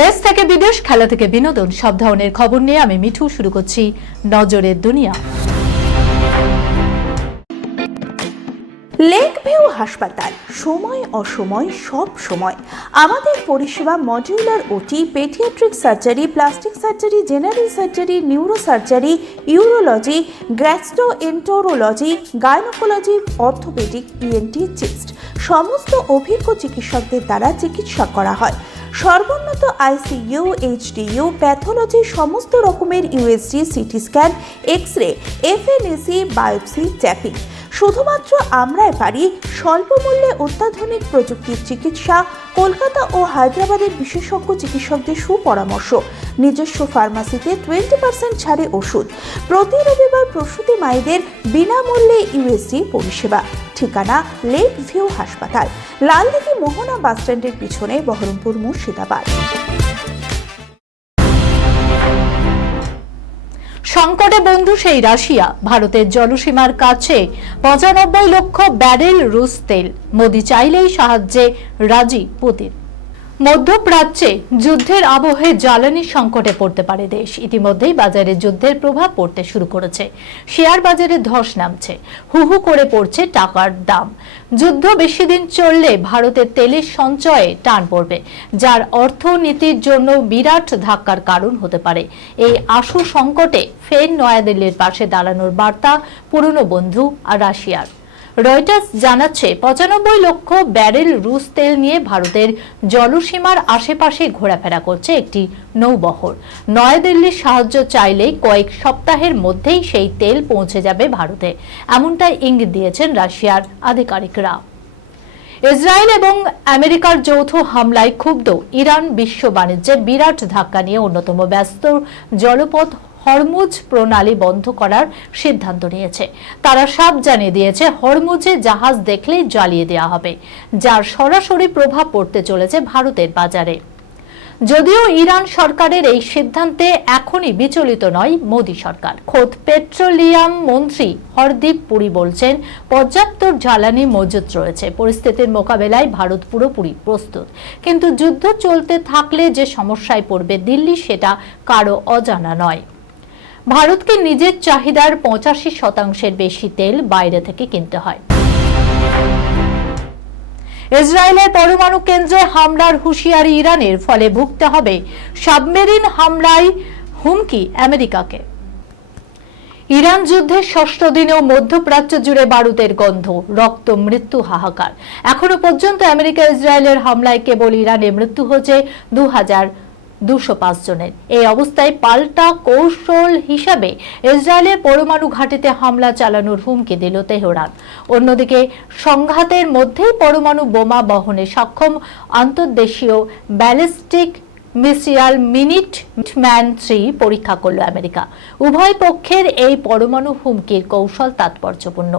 দেশ থেকে বিদেশ, খেলা থেকে বিনোদন, সব ধরনের খবর নিয়ে আমি মিঠু শুরু করছি নজরের দুনিয়া। লেক ভিউ হাসপাতাল, সময় অসময় সব সময় আমাদের পরিষেবা modular OT, paediatric surgery, plastic surgery, general surgery, neuro surgery, urology, gastroenterology, gynaecology, orthopaedic, ENT, chest সমস্ত অভিজ্ঞ চিকিৎসকদের দ্বারা চিকিৎসা করা হয়। সর্বোন্নত আইসিইউ, এইচডিইউ, প্যাথোলজি, সমস্ত রকমের USG, CT scan, X ray, FNAC, biopsy, tapping. শুধুমাত্র আমরাই পারি স্বল্প মূল্যে অত্যাধুনিক প্রযুক্তির চিকিৎসা, কলকাতা ও হায়দ্রাবাদের বিশেষজ্ঞ চিকিৎসকদের সুপরামর্শ, নিজস্ব ফার্মাসিতে 20% ছাড়ে ওষুধ, প্রতি রবিবার প্রসূতি মায়েদের বিনামূল্যে ইউএসজি পরিষেবা। ঠিকানা লেক ভিউ হাসপাতাল, লালদিঘি মোহনা বাসস্ট্যান্ডের পিছনে, বহরমপুর, মুর্শিদাবাদ। সংকটে বন্ধু সেই রাশিয়া, ভারতের জলসীমার কাছে 95 লক্ষ ব্যারেল রুশ তেল, মোদি চাইলেই সাহায্যে রাজি পুতিন। মধ্যপ্রাচ্যে যুদ্ধের আবহে জ্বালানি সংকটে পড়তে পারে দেশ। ইতিমধ্যেই বাজারে যুদ্ধের প্রভাব পড়তে শুরু করেছে, শেয়ার বাজারে ধস নামছে, হু হু করে পড়ছে টাকার দাম। যুদ্ধ বেশি দিন চললে ভারতের তেলের সঞ্চয়ে টান পড়বে, যার অর্থনীতির জন্য বিরাট ধাক্কার কারণ হতে পারে। এই আশু সংকটে ফের নয়াদিল্লির পাশে দাঁড়ানোর বার্তা পুরনো বন্ধু আর রাশিয়ার। রয়টার্স জানাচ্ছে 95 লক্ষ ব্যারেল রুশ তেল নিয়ে ভারতের জলসীমার আশেপাশে ঘোরাফেরা করছে একটি নৌবহর। নয়াদিল্লির সাহায্য চাইলেই কয়েক সপ্তাহের মধ্যেই সেই তেল পৌঁছে যাবে ভারতে, এমনটাই ইঙ্গিত দিয়েছেন রাশিয়ার আধিকারিকরা। ইসরায়েল এবং আমেরিকার যৌথ হামলায় ক্ষুব্ধ ইরান বিশ্ব বাণিজ্যে বিরাট ধাক্কা নিয়ে অন্যতম ব্যস্ত জলপথ হরমুজ প্রণালী বন্ধ করার সিদ্ধান্ত নিয়েছে। তারা সাফ জানিয়ে দিয়েছে হরমুজে জাহাজ দেখলেই জ্বালিয়ে দেওয়া হবে, যার সরাসরি প্রভাব পড়তে চলেছে ভারতের বাজারে। যদিও ইরান সরকারের এই সিদ্ধান্তে এখনই বিচলিত নয় মোদি সরকার। খোদ পেট্রোলিয়াম মন্ত্রী হরদীপ পুরী বলছেন পর্যাপ্ত জ্বালানি মজুত রয়েছে, পরিস্থিতির মোকাবেলায় ভারত পুরোপুরি প্রস্তুত। কিন্তু যুদ্ধ চলতে থাকলে যে সমস্যায় পড়বে দিল্লি, সেটা কারো অজানা নয়। ভারতকে নিজের চাহিদার 85% বেশি তেল বাইরে থেকে কিনতে হয়। ইসরায়েলের পরমাণু কেন্দ্রে হামলার হুঁশিয়ারি ইরানের, ফলে ভুগতে হবে সাবমেরিন হামলায় হুমকি আমেরিকাকে। ইরান যুদ্ধের 6ষ্ঠ দিনেও মধ্যপ্রাচ্য জুড়ে বারুদের গন্ধ, রক্ত, মৃত্যু, হাহাকার। এখনো পর্যন্ত আমেরিকা ইসরায়েলের হামলায় কেবল ইরানে মৃত্যু হয়েছে 2205 জনের। এই অবস্থায় পাল্টা কৌশল হিসাবে ইসরায়েলের পরমাণু ঘাঁটিতে হামলা চালানোর হুমকি দিল তেহরান। অন্যদিকে সংঘাতের মধ্যেই পরমাণু বোমা বহনে সক্ষম আন্তর্দেশীয় ব্যালিস্টিক মিসাইল মিনিটম্যান 3 পরীক্ষা করল আমেরিকা। উভয় পক্ষের এই পরমাণু হুমকির কৌশল তাৎপর্যপূর্ণ।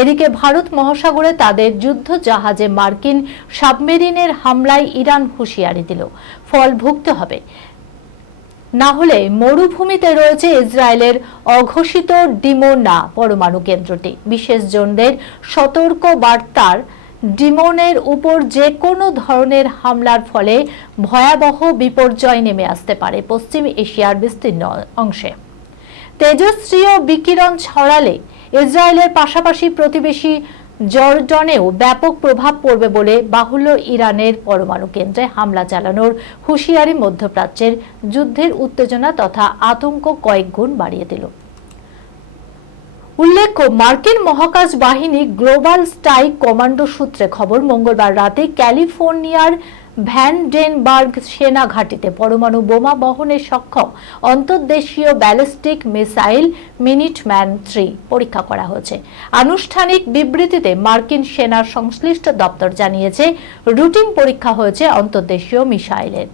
এদিকে ভারত মহাসাগরে তাদের যুদ্ধ জাহাজে মার্কিন সাবমেরিনের হামলায় ইরান হুঁশিয়ারি দিল, ফল ভুগতে হবে। না হলে মরুভূমিতে রয়েছে ইসরায়েলের অঘোষিত ডিমোনা পরমাণু কেন্দ্রটি। বিশেষজনদের সতর্ক বার্তার ডিমনের উপর যে কোনো ধরনের হামলার ফলে ভয়াবহ বিপর্যয় নেমে আসতে পারে পশ্চিম এশিয়ার বিস্তীর্ণ অংশে। তেজস্ক্রিয় বিকিরণ ছড়ালে ইসরায়েলের পাশাপাশি প্রতিবেশী জর্ডনেও ব্যাপক প্রভাব পড়বে বলে বাহুল্য ইরানের পরমাণু কেন্দ্রে হামলা চালানোর হুঁশিয়ারি মধ্যপ্রাচ্যের যুদ্ধের উত্তেজনা তথা আতঙ্ক কয়েক গুণ বাড়িয়ে দিল। উল্লেখ্য, মার্কিন মহাকাশ বাহিনী গ্লোবাল স্ট্রাইক কমান্ডো সূত্রে খবর, মঙ্গলবার রাতে ক্যালিফোর্নিয়ার ভ্যান্ডেনবার্গ সেনা ঘাঁটিতে পরমাণু বোমা বহনে সক্ষম অন্তর্দেশীয় ব্যালিস্টিক মিসাইল মিনিটম্যান 3 পরীক্ষা করা হয়েছে। আনুষ্ঠানিক বিবৃতিতে মার্কিন সেনার সংশ্লিষ্ট দপ্তর জানিয়েছে রুটিন পরীক্ষা হয়েছে অন্তর্দেশীয় মিসাইলের।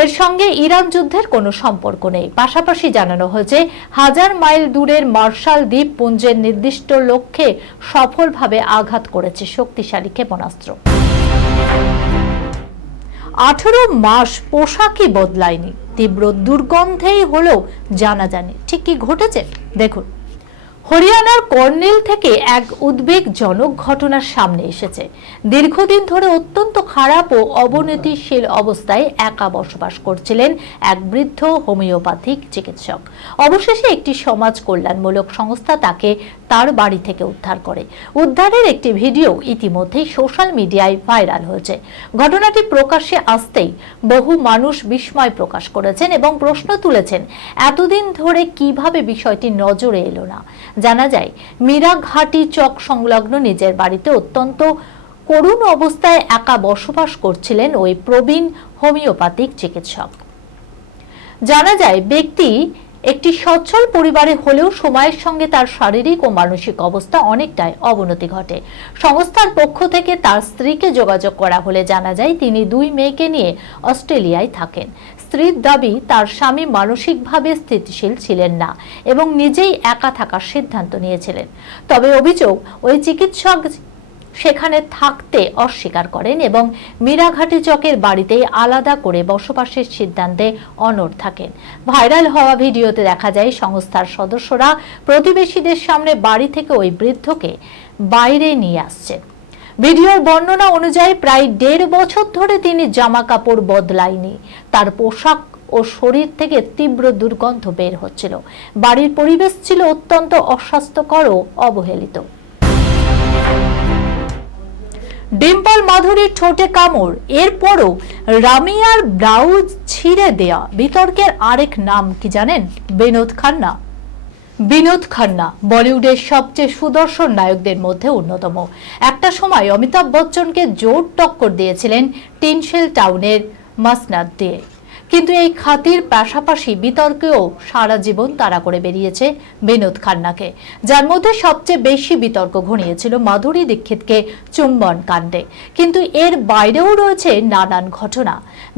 এর সঙ্গে ইরান যুদ্ধের কোনো সম্পর্ক নেই। পাশাপাশি জানানো হয়েছে 1000 মাইল দূরের মার্শাল দ্বীপ পুঞ্জের নির্দিষ্ট লক্ষ্যে সফলভাবে আঘাত করেছে শক্তিশালী ক্ষেপণাস্ত্র। 18 মাস পোশাকই বদলায়নি, তীব্র দুর্গন্ধেই হলো জানাজানি। ঠিক কি ঘটেছে দেখুন। হরিয়ানার কর্নেল থেকে এক উদ্বেগজনক ঘটনার সামনে এসেছে। দীর্ঘদিন ধরে অত্যন্ত খারাপ ও অবনতিশীল অবস্থায় একা বসবাস করছিলেন এক বৃদ্ধ হোমিওপ্যাথিক চিকিৎসক। অবশেষে একটি সমাজ কল্যাণমূলক সংস্থা তাকে তার বাড়ি থেকে উদ্ধার করে। উদ্ধারের একটি ভিডিও ইতিমধ্যেই সোশ্যাল মিডিয়ায় ভাইরাল হয়েছে। ঘটনাটি প্রকাশ্যে আসতেই বহু মানুষ বিস্ময় প্রকাশ করেছেন এবং প্রশ্ন তুলেছেন, এতদিন ধরে কিভাবে বিষয়টি নজরে এলো না। জানা যায়, মীরাঘাটি চক সংলগ্ন নিজের বাড়িতে অত্যন্ত করুণ অবস্থায় একা বসবাস করছিলেন ওই প্রবীণ হোমিওপ্যাথিক চিকিৎসক। জানা যায়, ব্যক্তি একটি সচ্ছল পরিবারে হলেও সময়ের সঙ্গে তার শারীরিক ও মানসিক অবস্থা অনেকটাই অবনতি ঘটে। সংস্থার পক্ষ থেকে তার স্ত্রীকে যোগাযোগ করা হলে জানা যায়, তিনি 2 মেয়েকে নিয়ে অস্ট্রেলিয়ায় থাকেন। স্ত্রীর দাবি, তার স্বামী মানসিকভাবে স্থিতিশীল ছিলেন না এবং নিজেই একা থাকার সিদ্ধান্ত নিয়েছিলেন। তবে অভিযোগ, ওই চিকিৎসক সেখানে থাকতে অস্বীকার করেন এবং মীরাঘাটি চকের বাড়িতেই আলাদা করে বসবাসের সিদ্ধান্তে অনড় থাকেন। ভাইরাল হওয়া ভিডিওতে দেখা যায়, সংস্থার সদস্যরা প্রতিবেশীদের সামনে বাড়ি থেকে ওই বৃদ্ধকে বাইরে নিয়ে আসছেন। ভিডিওর বর্ণনা অনুযায়ী প্রায় 1.5 বছর ধরে তিনি জামা কাপড় বদলায়নি। তার পোশাক ও শরীর থেকে তীব্র দুর্গন্ধ বের হচ্ছিল। বাড়ির পরিবেশ ছিল অত্যন্ত অস্বাস্থ্যকর ও অবহেলিত। ডিম্পল মাধুরীর ঠোঁটে কামড়, এরপরও রামিয়ার ব্লাউজ ছিঁড়ে দেয়া। বিতর্কের আরেক নাম কি জানেন? বিনোদ খান্না। বিনোদ খান্না বলিউডের সবচেয়ে সুদর্শন নায়কদের মধ্যে অন্যতম। একটা সময় অমিতাভ বচ্চনকে জোর টক্কর দিয়েছিলেন টিনশেল টাউনের মাসনাদ দিয়ে। কিন্তু এই খাতির পাশাপাশি বিতর্কেও সারা জীবন তাড়া করে বেরিয়েছে বিনোদ খান্নাকে, যার মধ্যে সবচেয়ে বেশি বিতর্ক ঘনিয়েছিল মাধুরী দীক্ষিতকে চুম্বন কাণ্ডে। কিন্তু এর বাইরেও রয়েছে নানান ঘটনা।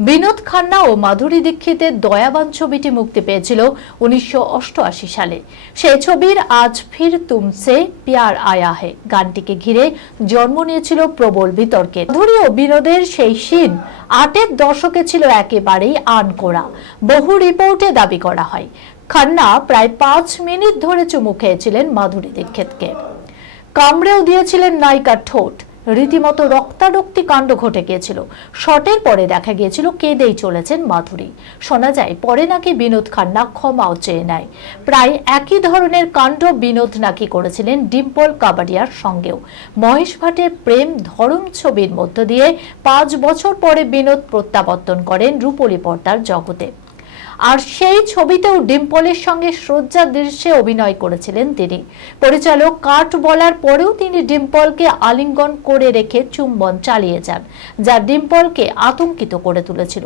বিনোদ খান্না ও মাধুরী দীক্ষিতের দয়াবান ছবিটি মুক্তি পেয়েছিল 1988 সালে। সেই ছবির আজ ফির তুমসে প্যার আয়া হে গানটিকে ঘিরে জন্ম নিয়েছিল প্রবল বিতর্কের। মাধুরী ও বিনোদের সেই সিন 8-এর দশকে ছিল একেবারেই আনকোড়া। বহু রিপোর্টে দাবি করা হয়, খান্না প্রায় 5 মিনিট ধরে চুমু খেয়েছিলেন মাধুরী দীক্ষিতকে, কামড়েও দিয়েছিলেন নায়িকার ঠোঁট। রীতিমতো রক্তারক্তি কাণ্ড ঘটে গিয়েছিল। শটের পরে দেখা গিয়েছিল কেঁদেই চলেছেন মাধুরী। শোনা যায়, পরে নাকি বিনোদ খান্না ক্ষমাও চেয়ে নেয়। প্রায় একই ধরনের কাণ্ড বিনোদ নাকি করেছিলেন ডিম্পল কাবাডিয়ার সঙ্গেও। মহেশ ভাটের প্রেম ধরম ছবির মধ্য দিয়ে 5 বছর পরে বিনোদ প্রত্যাবর্তন করেন রূপলী পর্দার জগতে। আর সেই ছবিতেও ডিম্পলের সঙ্গে শ্রদ্ধা দৃশ্যে অভিনয় করেছিলেন তিনি। পরিচালক কাট বলার পরেও তিনি ডিম্পলকে আলিঙ্গন করে রেখে চুম্বন চালিয়ে যান, যা ডিম্পলকে আতঙ্কিত করে তুলেছিল।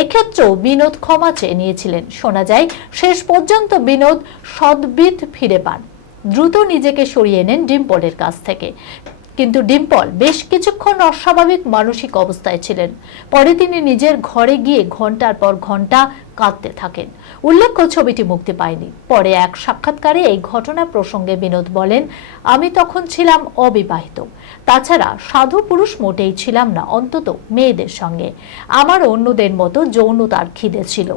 এক্ষেত্রেও বিনোদ ক্ষমা চেয়ে নিয়েছিলেন। শোনা যায়, শেষ পর্যন্ত বিনোদ সদ্বিত ফিরে পান, দ্রুত নিজেকে সরিয়ে নেন ডিম্পলের কাছ থেকে। কিন্তু ডিম্পল বেশ কিছুক্ষণ অস্বাভাবিক মানসিক অবস্থায় ছিলেন। পরে তিনি নিজের ঘরে গিয়ে ঘন্টার পর ঘন্টা কাঁদতে থাকেন। উল্লেখ্য, ছবিটি মুক্তি পায়নি। পরে এক সাক্ষাৎকারে এই ঘটনা প্রসঙ্গে বিনোদ বলেন, আমি তখন ছিলাম অবিবাহিত। তাছাড়া সাধু পুরুষ মোটেই ছিলাম না, অন্তত মেয়েদের সঙ্গে। আমার অন্যদের মতো যৌনতার খিদে ছিল।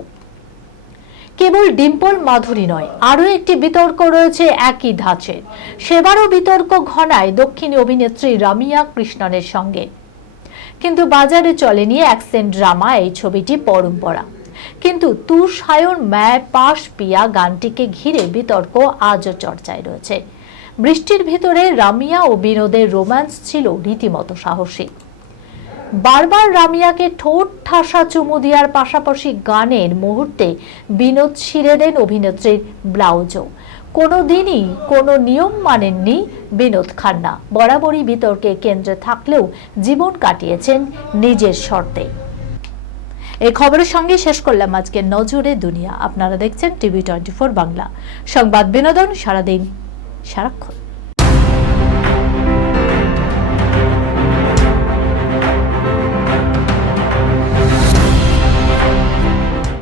কেবল ডিম্পল মাধুরী নয়, আরও একটি বিতর্ক রয়েছে একই ধাঁচের। সেবারও বিতর্ক ঘনায় দক্ষিণী অভিনেত্রী রামিয়া কৃষ্ণনের সঙ্গে। কিন্তু বাজারে চলেনি অ্যাকশন ড্রামা এই ছবিটি পরম্পরা। কিন্তু তু সায়ন ম্যায় পাশ পিয়া গানটিকে ঘিরে বিতর্ক আজও চর্চায় রয়েছে। বৃষ্টির ভিতরে রামিয়া ও বিনোদের রোম্যান্স ছিল রীতিমতো সাহসী। বারবার রামিয়াকে ঠোঁট ঠাসা চুমু দেওয়ার পাশাপাশি গানের মুহূর্তে বিনোদ ছিঁড়ে দেন অভিনেত্রীর ব্লাউজও। কোনোদিনই কোনো নিয়ম মানেননি বিনোদ খান্না। বরাবরই বিতর্কে কেন্দ্রে থাকলেও জীবন কাটিয়েছেন নিজের শর্তে। এই খবরের সঙ্গে শেষ করলাম আজকের নজরে দুনিয়া। আপনারা দেখছেন TV 24 বাংলা, সংবাদ বিনোদন সারাদিন সারাক্ষণ।